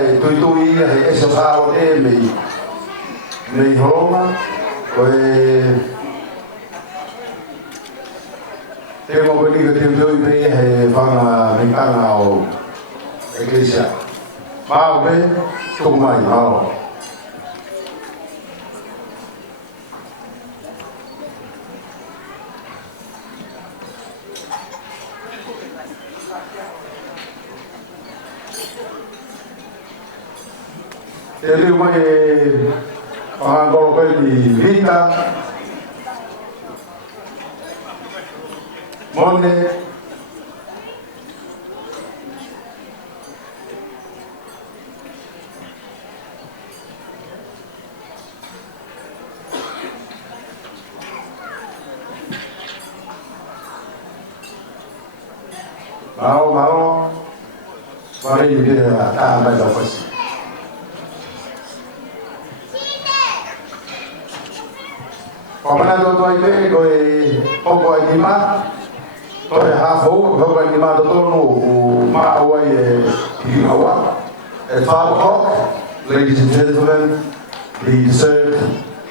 e tui e so sao e nei Roma te mo veli que te doi pe e fanga ventana o iglesia mau be tu mai mau te liu mai pangangolo pe di vita Monde Mau mari dia tak ada apa sih. Pamana do aite ko opo anima to hafo ko anima do no ma awai hiwa at 5 o'clock, ladies and gentlemen, the dessert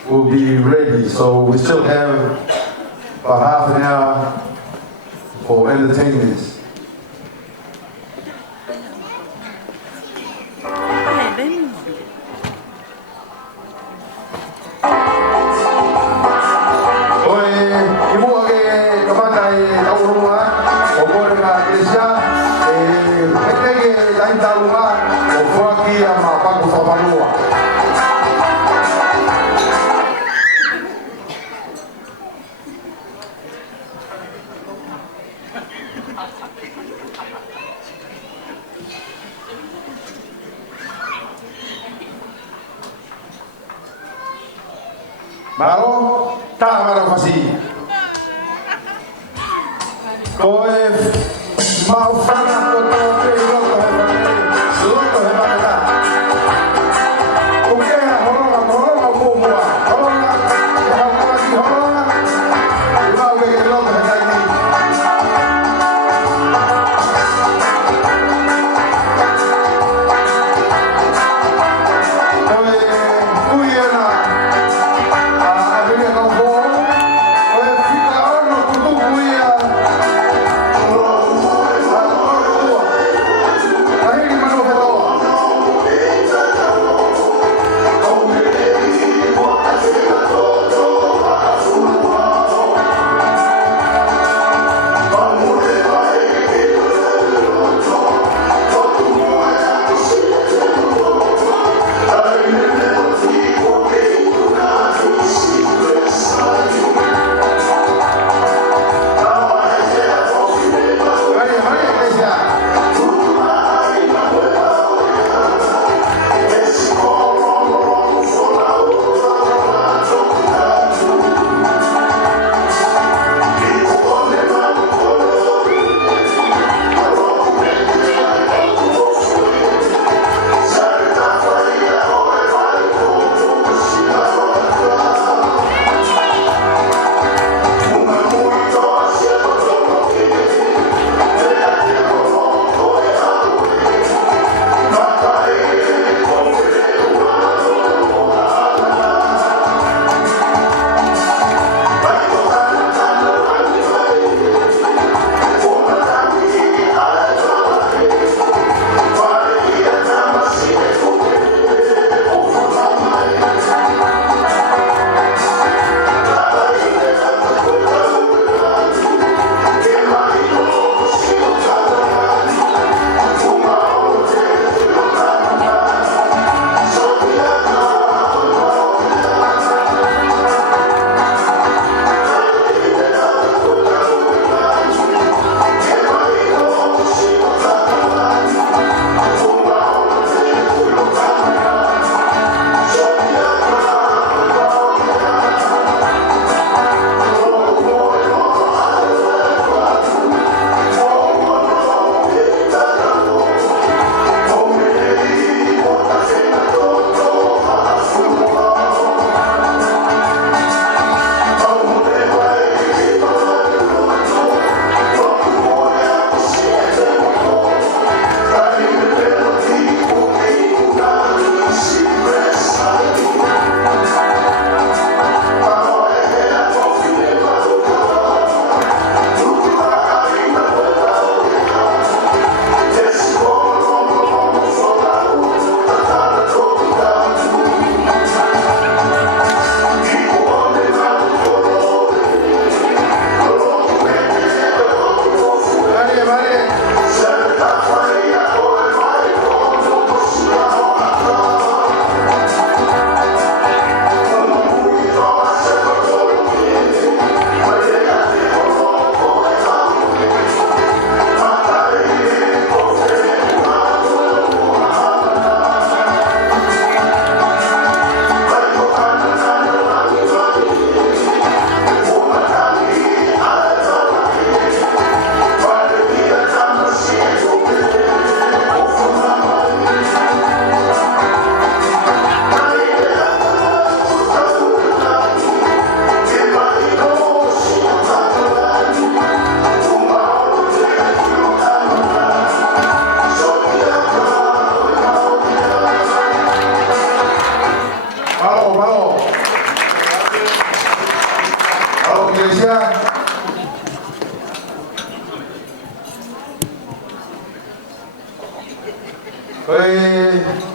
will be ready, so we still have about half an hour for entertainment. Maro, tak maro fasi. Koe mau fana koto pe loko he makata. Uke horona kumua, horona ke haumaki horona. Mau ke loko he kaiti. Koe kuiena.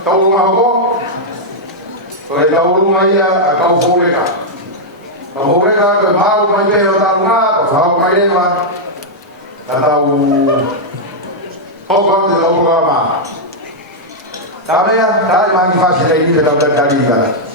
tau mahoko tau rungaia kau fōreka fōreka ka mau mai te o tau ngā whakau mai rewa ka tau hoko te tau runga maa tā mea, tā i mangi whasi rei ni te tau tari kara